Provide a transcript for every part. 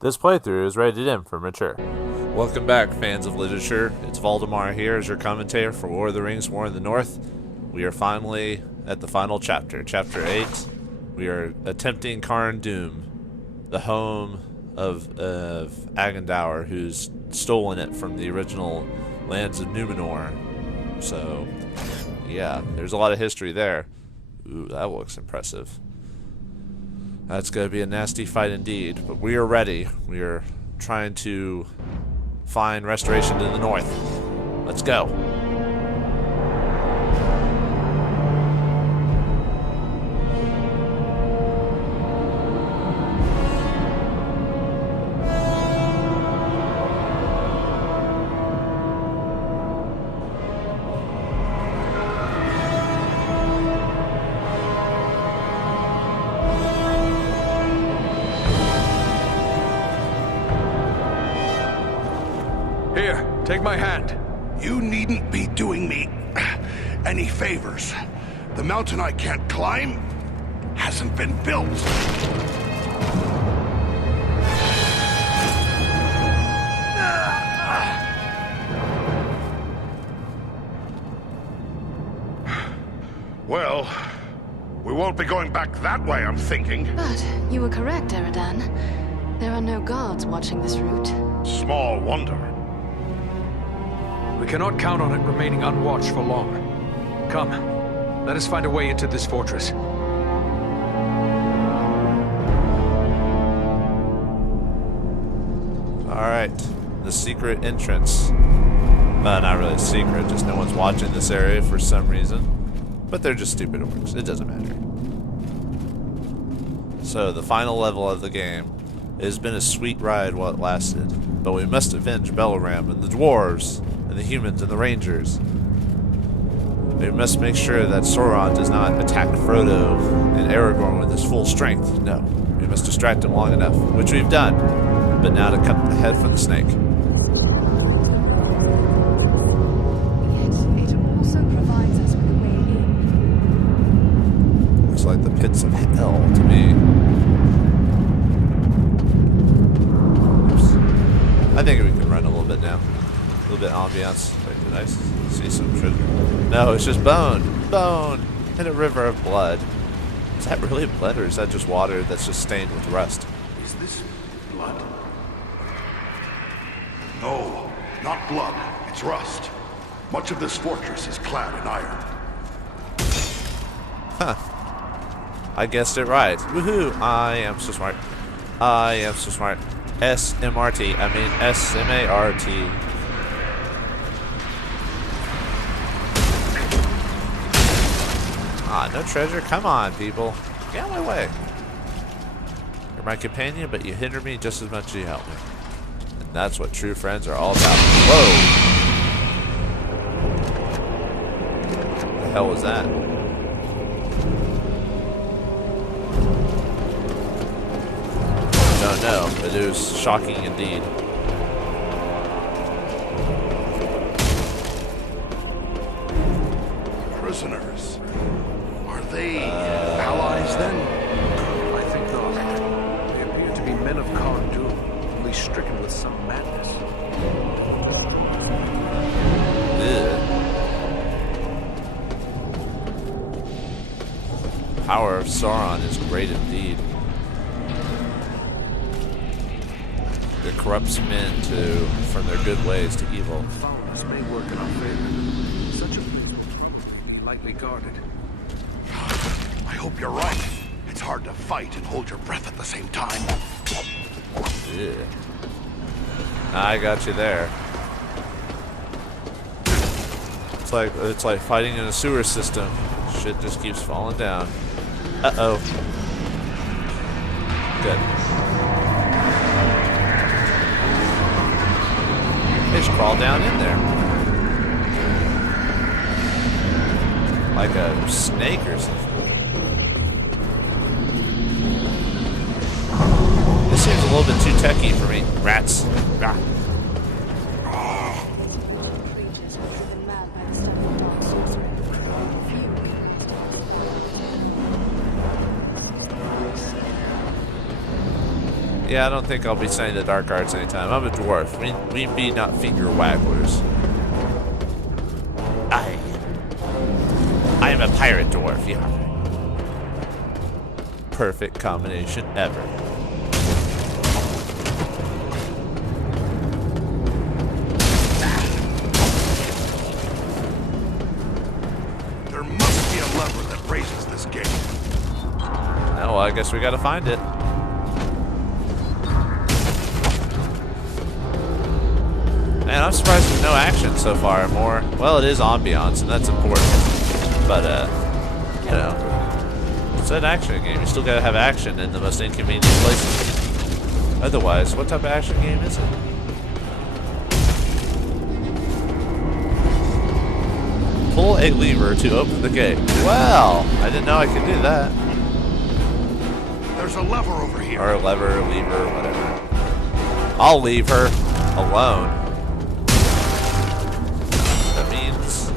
This playthrough is rated M for mature. Welcome back, fans of literature. It's Vauldemare here as your commentator for War of the Rings, War in the North. We are finally at the final chapter, Chapter 8. We are attempting Carn Doom, the home of Agandaur, who's stolen it from the original lands of Numenor. So, yeah, there's a lot of history there. Ooh, that looks impressive. That's going to be a nasty fight indeed, but we are ready. We are trying to find restoration to the north. Let's go. Here, take my hand. You needn't be doing me any favors. The mountain I can't climb hasn't been built. Well, we won't be going back that way, I'm thinking. But you were correct, Eridan. There are no guards watching this route. Small wonder. We cannot count on it remaining unwatched for long. Come, let us find a way into this fortress. Alright, the secret entrance. Well, not really a secret, just no one's watching this area for some reason. But they're just stupid orcs, it doesn't matter. So, the final level of the game. It has been a sweet ride while it lasted, but we must avenge Belaram and the dwarves, and the humans and the rangers. We must make sure that Sauron does not attack Frodo and Aragorn with his full strength. No, we must distract him long enough, which we've done. But now to cut the head from the snake. Yet it also provides us with a way in. Looks like the pits of hell to me. Oops. I think we can run a little bit now. A little bit ambiance. Wait, did I see some treasure? No, it's just bone. Bone! And a river of blood. Is that really blood, or is that just water that's just stained with rust? Is this blood? No, not blood. It's rust. Much of this fortress is clad in iron. Huh. I guessed it right. Woohoo! I am so smart. I am so smart. S-M-R-T. I mean S-M-A-R-T. Ah, no treasure? Come on, people. Get out of my way. You're my companion, but you hinder me just as much as you help me. And that's what true friends are all about. Whoa! What the hell was that? Don't know, but it was shocking indeed. Prisoners. Are they allies then? I think not. They appear to be men of Carn Doom, only stricken with some madness. The power of Sauron is great indeed. It corrupts men from their good ways to evil. Foulness may work in our favor. Such a lightly guarded. I hope you're right. It's hard to fight and hold your breath at the same time. Yeah. I got you there. It's like fighting in a sewer system. Shit just keeps falling down. Uh-oh. Good. They just crawl down in there. Like a snake or something. This seems a little bit too techy for me. Rats. Rah. Creatures are driven mad by the stuff of dark sorcery. Few Yeah, I don't think I'll be studying the dark arts anytime. I'm a dwarf. We be not finger wagglers. I am a pirate dwarf, yeah. Perfect combination ever. There must be a lever that raises this gate. Oh, well, I guess we gotta find it. Man, I'm surprised there's no action so far. More, well, it is ambiance, and that's important. But, you know, it's an action game. You still gotta have action in the most inconvenient places. Otherwise, what type of action game is it? Pull a lever to open the gate. Well, I didn't know I could do that. There's a lever over here. Or a lever, whatever. I'll leave her alone. That means...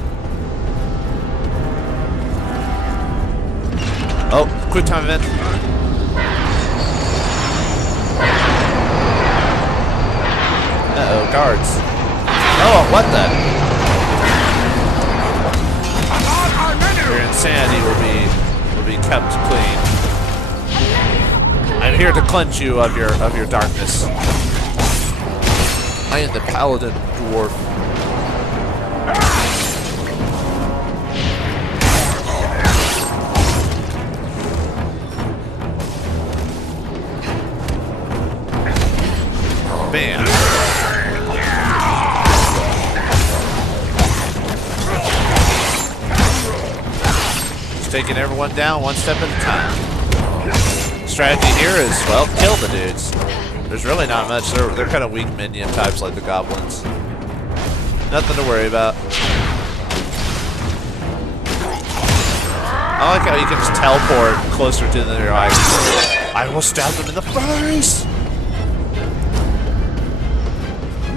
Oh, quick time event. Uh-oh, guards. Oh, what the? Your insanity will be kept clean. I'm here to cleanse you of your darkness. I am the paladin dwarf. Bam. Just taking everyone down one step at a time. Strategy here is, well, kill the dudes. There's really not much. They're kind of weak minion types like the goblins. Nothing to worry about. I like how you can just teleport closer to them than your eyes. I will stab them in the face!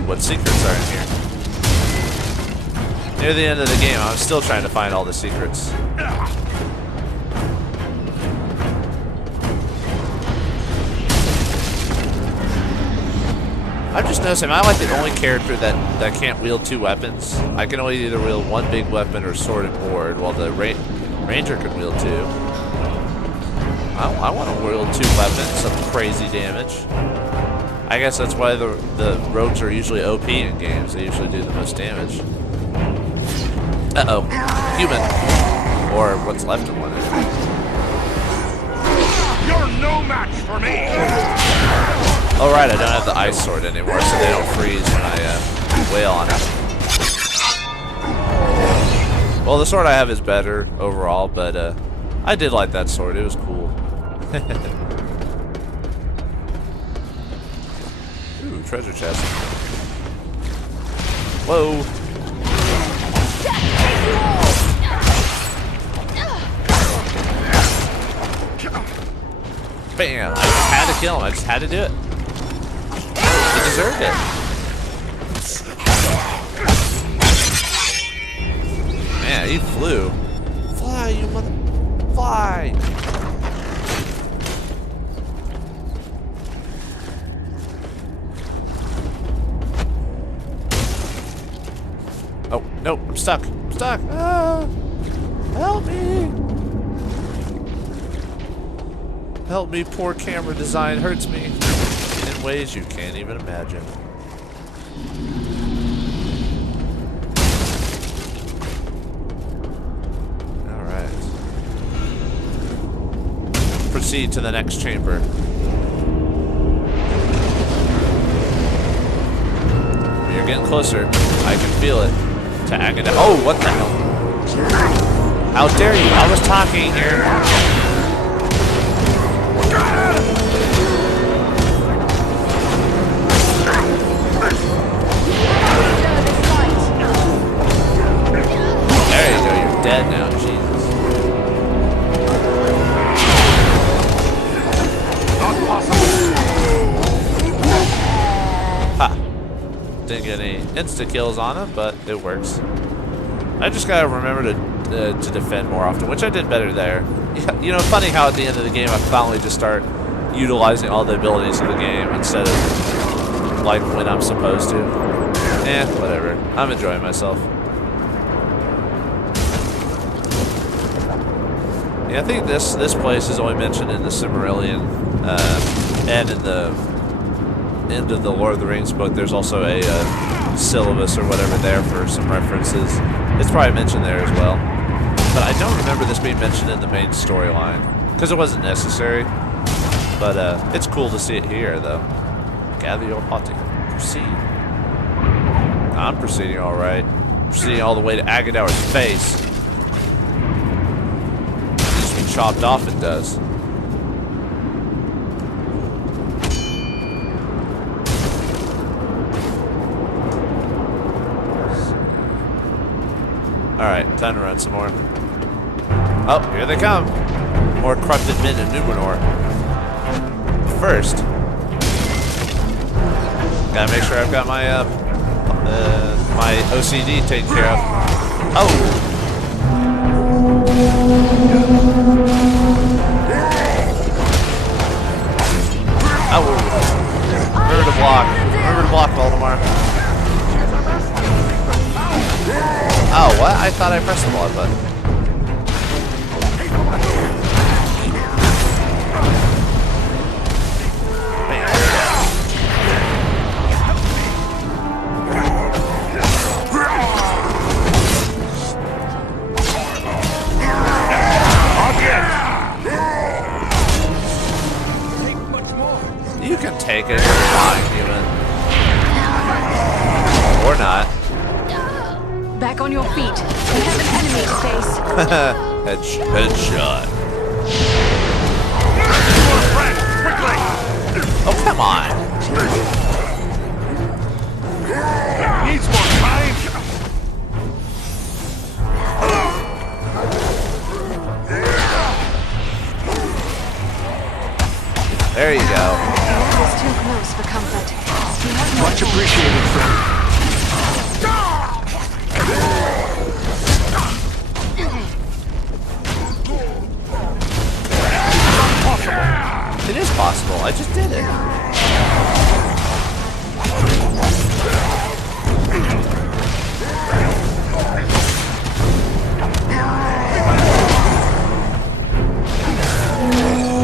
What secrets are in here? Near the end of the game, I'm still trying to find all the secrets. I'm just noticing I like the only character that can't wield two weapons. I can only either wield one big weapon or sword and board, while the ranger can wield two. I want to wield two weapons, some crazy damage. I guess that's why the rogues are usually OP in games. They usually do the most damage. Uh-oh. Human. Or what's left of one. You're no match for me! Oh right, I don't have the ice sword anymore, so they don't freeze when I wail on it. Well, the sword I have is better overall, but I did like that sword. It was cool. Ooh, treasure chest. Whoa. Bam! I just had to kill him. I just had to do it. He deserved it. Man, he flew. Fly, you mother... Fly! Oh, no, I'm stuck. I'm stuck. Ah! Help me! Help me, poor camera design hurts me in ways you can't even imagine. Alright. Proceed to the next chamber. You're getting closer. I can feel it. To Agandaur. Oh, what the hell? How dare you? I was talking here. There you go, you're dead now, Jesus. Not possible. Ha. Didn't get any insta-kills on him, but it works. I just gotta remember to defend more often, which I did better there. You know, funny how at the end of the game I finally just start utilizing all the abilities of the game instead of like when I'm supposed to. Whatever. I'm enjoying myself. Yeah, I think this place is only mentioned in the Silmarillion, and in the end of the Lord of the Rings book. There's also a syllabus or whatever there for some references. It's probably mentioned there as well. But I don't remember this being mentioned in the main storyline, because it wasn't necessary. But it's cool to see it here, though. Gather your party. Proceed. I'm proceeding all right. Proceeding all the way to Agandaur's face. It needs to be chopped off, it does. Alright, time to run some more. Oh, here they come. More corrupted men in Numenor. First, gotta make sure I've got my my OCD taken care of. Oh! Oh! Remember to block. Remember to block, Vauldemare. Oh, what? I thought I pressed the block button. You can take it, you're fine, human. Or not. Back on your feet. We have an enemy to face. Headshot. Oh, come on. Needs more time. There you go. It's too close for comfort. Much appreciated, friend. It is possible. I just did it.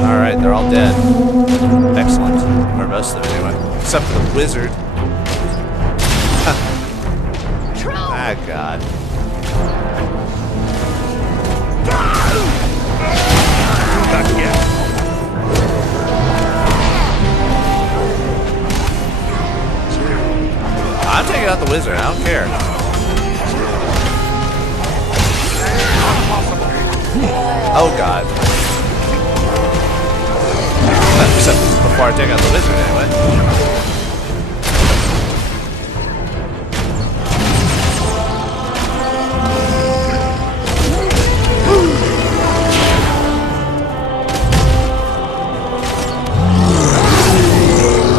Alright, they're all dead. Excellent. Or most of them anyway. Except for the wizard. Ah, God. Not yet. I'm taking out the wizard. I don't care. Oh, God. Except before I take out the wizard, anyway.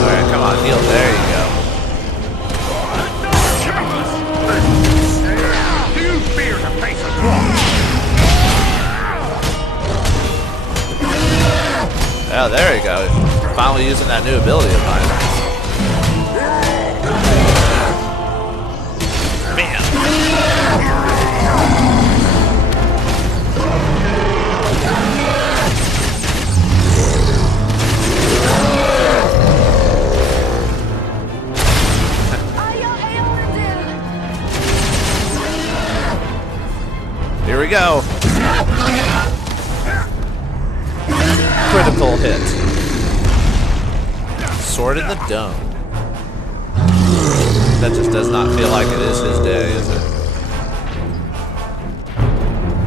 Alright, come on, heal. There you go. Do you fear to face a draw? Oh, there you go. Finally using that new ability of mine. Bam! Here we go. Critical hit. Sword in the dome. That just does not feel like it is his day, is it?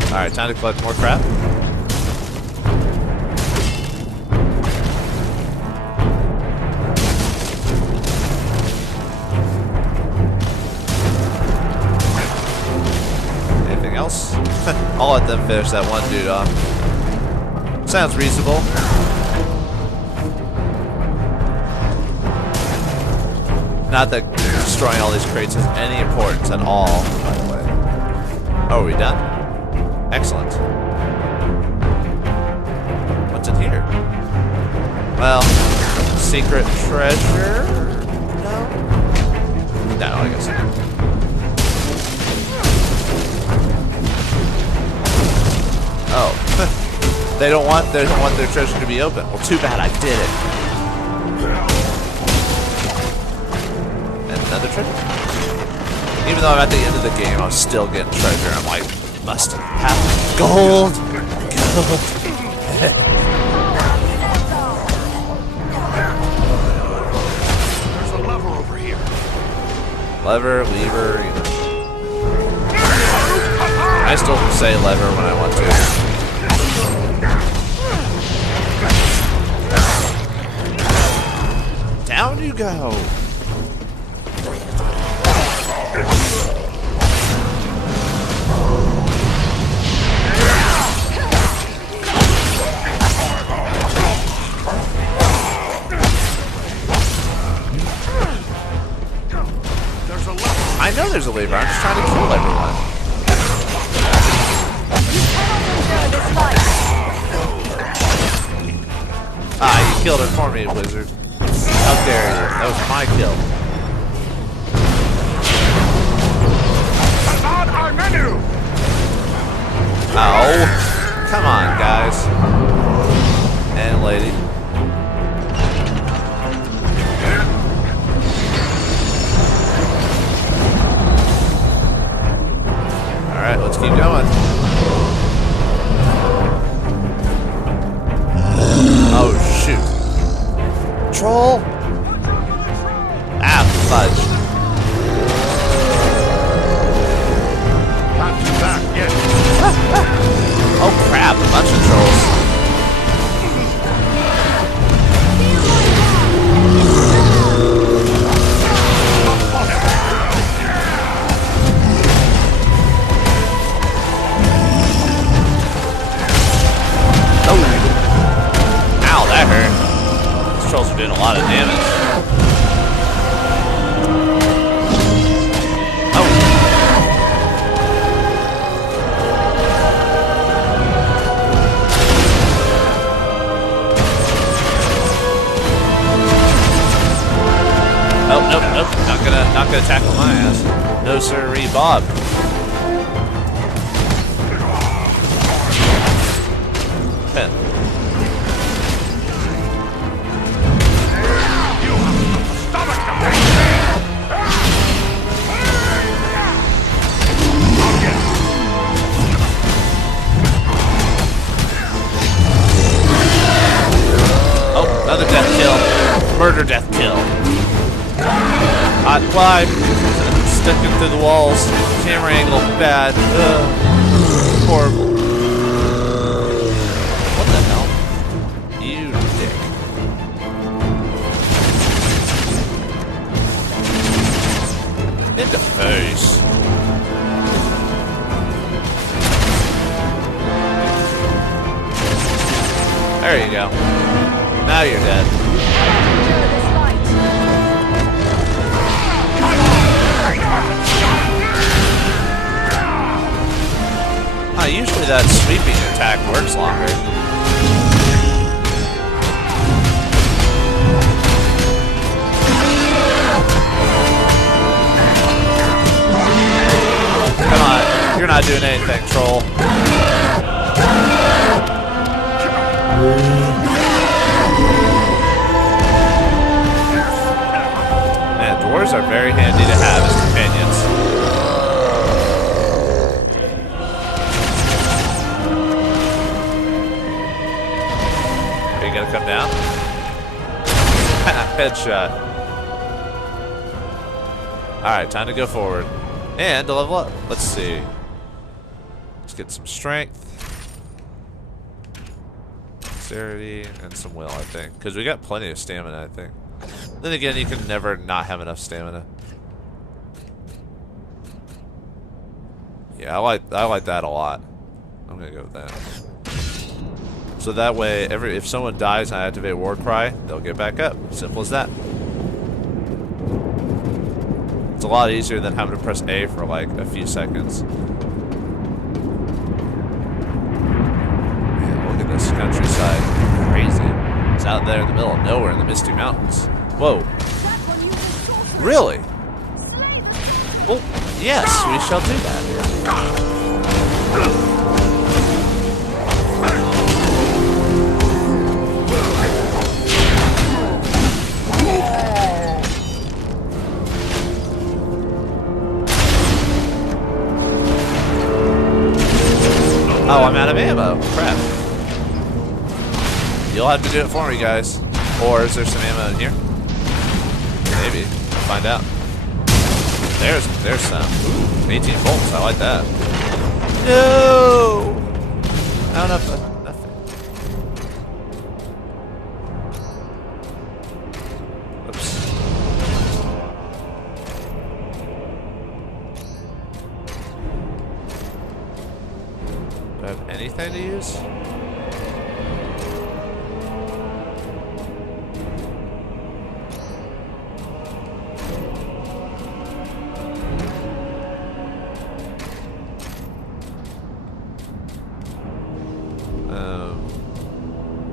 Alright, time to collect more crap. Anything else? I'll let them finish that one dude off. Sounds reasonable. Not that destroying all these crates has any importance at all, by the way. Oh, are we done? Excellent. What's in here? Well, secret treasure? No? No, I guess not. Oh. They don't want their treasure to be open. Well, too bad I did it. And another treasure. Even though I'm at the end of the game, I'm still getting treasure. I'm like, must have gold. Gold. There's a lever over here. Lever, lever, you know. I still say lever when I want to. Down you go. I know there's a lever. I'm just trying to kill everyone. Ah, you killed her for me, wizard. How dare you? That was my kill. On our menu! Oh, come on, guys. And lady. Alright, let's keep going. Oh, shoot. Troll! Ah, fudge. Not too bad yet. Oh, crap, a bunch of trolls. Trolls are doing a lot of damage. Oh. Nope, nope, nope. Not gonna tackle my ass. No sirree, Bob. Pen. Another death kill. Murder death kill. Hot climb. Sticking through the walls. Camera angle bad. Horrible. What the hell? You dick. In the face. There you go. Now you're dead. Usually that sweeping attack works longer. Come on, you're not doing anything, troll. Dwarves are very handy to have as companions. Are you gonna come down? Headshot. Alright, time to go forward. And to level up. Let's see. Let's get some strength. Dexterity, and some will, I think. Because we got plenty of stamina, I think. Then again, you can never not have enough stamina. Yeah, I like that a lot. I'm gonna go with that. So that way, if someone dies and I activate War Cry, they'll get back up. Simple as that. It's a lot easier than having to press A for like a few seconds. Man, look at this countryside. Crazy. It's out there in the middle of nowhere in the Misty Mountains. Whoa. Really? Well, yes, we shall do that. Oh, I'm out of ammo. Crap. You'll have to do it for me, guys. Or is there some ammo in here? Maybe. We'll find out. There's some. Ooh, 18 volts. I like that. No! Oh, nothing. Oops. Do I have anything to use?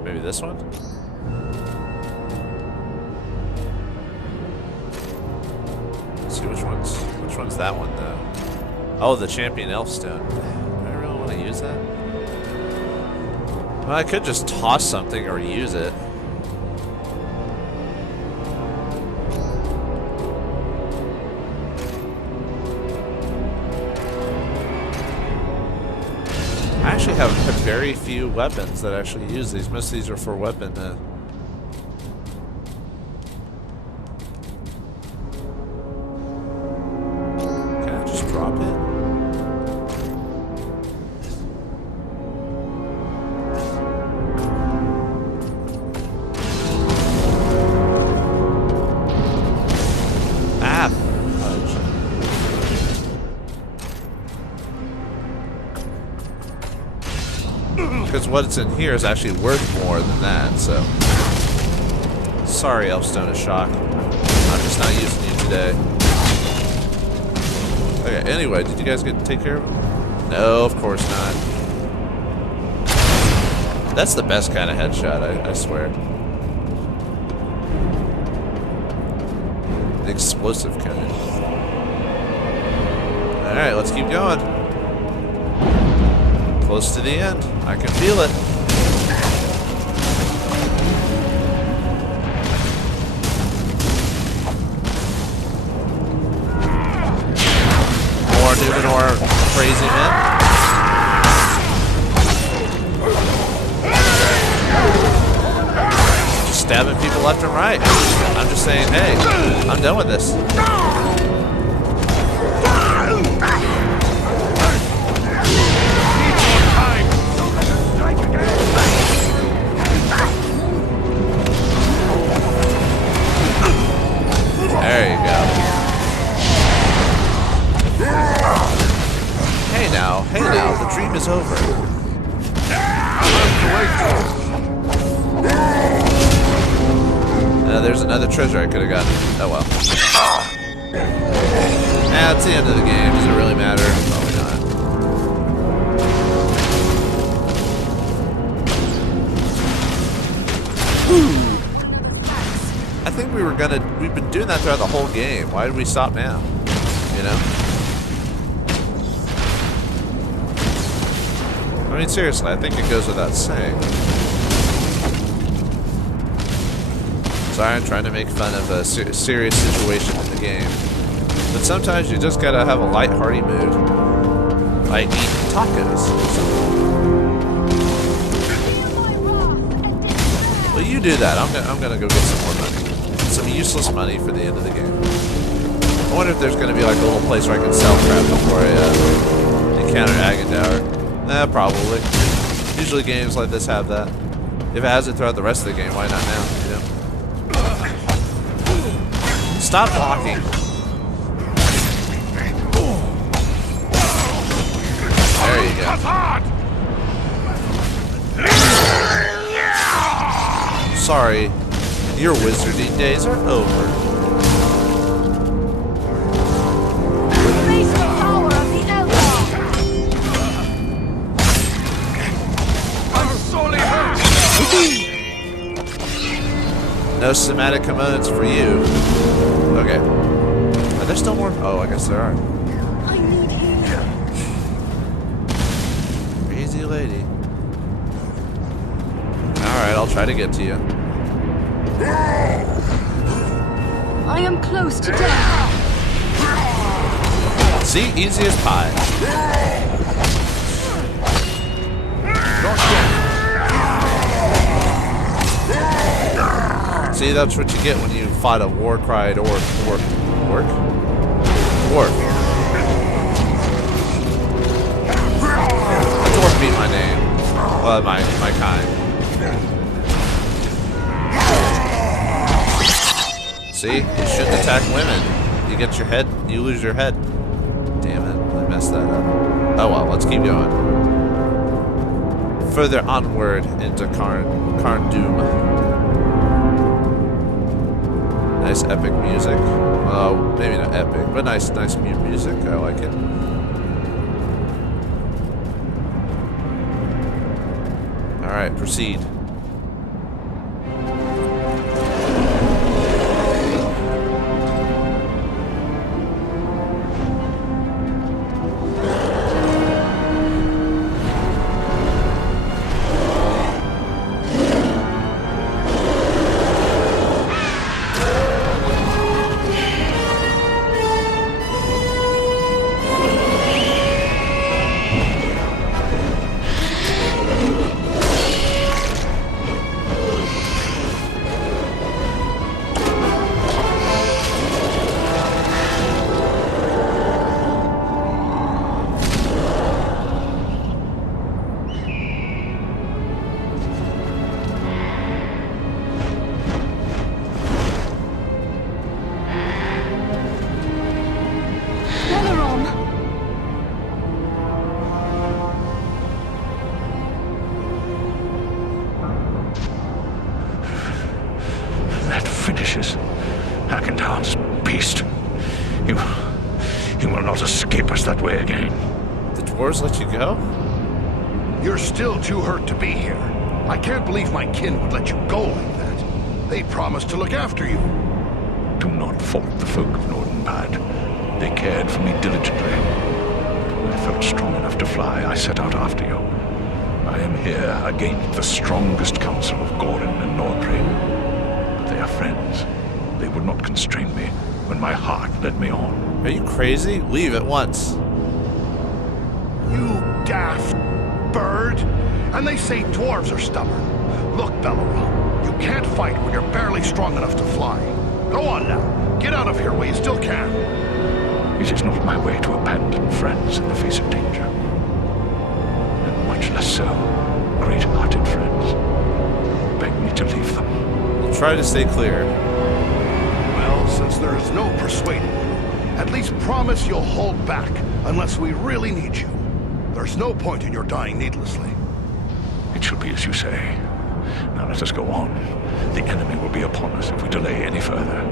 Maybe this one? Let's see which one's that one though. Oh, the champion elf stone. Do I really want to use that? Well, I could just toss something or use it. I actually have very few weapons that actually use these. Most of these are for weapon. Can I just drop it? Ah, fudge. Because what's in here is actually worth more than that, so. Sorry, Elfstone is shock. I'm just not using you today. Okay, anyway, did you guys get to take care of him? No, of course not. That's the best kind of headshot, I swear. The explosive kind. Alright, let's keep going. Close to the end. I can feel it. More Numenor crazy men. Just stabbing people left and right. I'm just saying, hey, I'm done with this. There you go. Hey now, the dream is over. There's another treasure I could have gotten. Oh well. It's the end of the game. Does it really matter? Probably not. I think we've been doing that throughout the whole game. Why did we stop now? You know? I mean, seriously, I think it goes without saying. Sorry, I'm trying to make fun of a serious situation in the game. But sometimes you just gotta have a light-hearted mood. Like eating tacos. Well, you do that. I'm gonna go get some more money. Some useless money for the end of the game. I wonder if there's going to be like a little place where I can sell crap before I encounter Agandaur. Probably. Usually games like this have that. If it has it throughout the rest of the game, why not now? You know? Stop blocking. There you go. Sorry. Your wizarding days are over. Release the power of the Eldar! I'm sorely hurt! No somatic components for you. Okay. Are there still more? Oh, I guess there are. I need you. Easy lady. Alright, I'll try to get to you. I am close to death. See? Easy as pie. Not yet. See, that's what you get when you fight a war-cried orc. Orc? Dwarf. A dwarf beat my name. Well, my kind. See? You shouldn't attack women. You get your head, you lose your head. Damn it, I messed that up. Oh well, let's keep going. Further onward into Carn Doom. Nice epic music. Oh, maybe not epic, but nice music. I like it. Alright, proceed. Finishes Agandaur's beast. He will not escape us that way again. The dwarves let you go? You're still too hurt to be here. I can't believe my kin would let you go like that. They promised to look after you. Do not fault the folk of Nordenpad. They cared for me diligently. When I felt strong enough to fly, I set out after you. I am here against the strongest council of Gorin and Northrend. They are friends. They would not constrain me when my heart led me on. Are you crazy? Leave at once. You daft bird! And they say dwarves are stubborn. Look, Belleroth, you can't fight when you're barely strong enough to fly. Go on now. Get out of here while you still can. It is not my way to abandon friends in the face of danger. And much less so, great-hearted friends. Beg me to leave them. Try to stay clear. Well, since there is no persuading you, at least promise you'll hold back unless we really need you. There's no point in your dying needlessly. It shall be as you say. Now let us go on. The enemy will be upon us if we delay any further.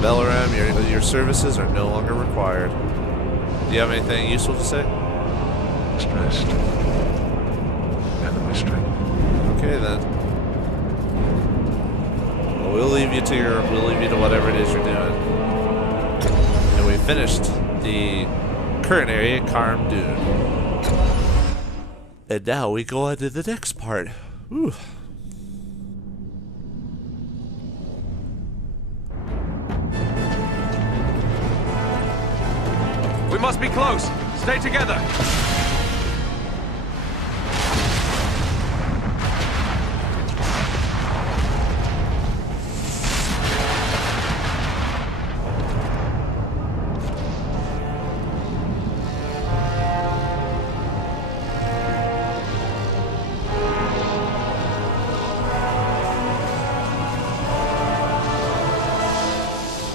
Belleram, your services are no longer required. Do you have anything useful to say? Just rest. Okay then. Well, we'll leave you to whatever it is you're doing. And we finished the current area, Carn Dune. And now we go on to the next part. Whew. We must be close. Stay together.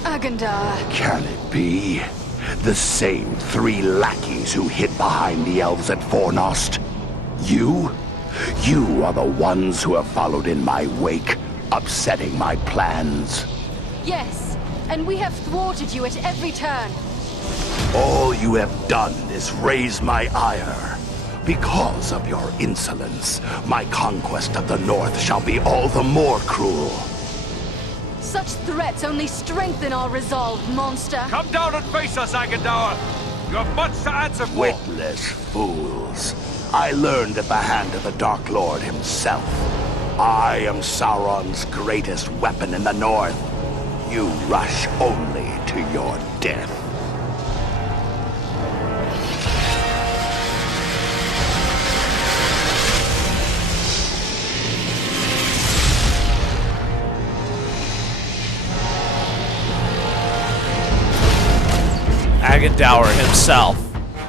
Agandaur. Can it be? The same 3 lackeys who hid behind the elves at Fornost? You? You are the ones who have followed in my wake, upsetting my plans. Yes, and we have thwarted you at every turn. All you have done is raise my ire. Because of your insolence, my conquest of the North shall be all the more cruel. Such threats only strengthen our resolve, monster. Come down and face us, Agandaur! You have much to answer for! Witless fools. I learned at the hand of the Dark Lord himself. I am Sauron's greatest weapon in the North. You rush only to your death. Agandaur himself.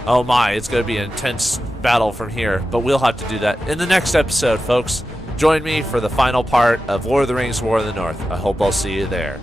Oh my, it's going to be an intense battle from here, but we'll have to do that in the next episode, folks. Join me for the final part of Lord of the Rings War in the North. I hope I'll see you there.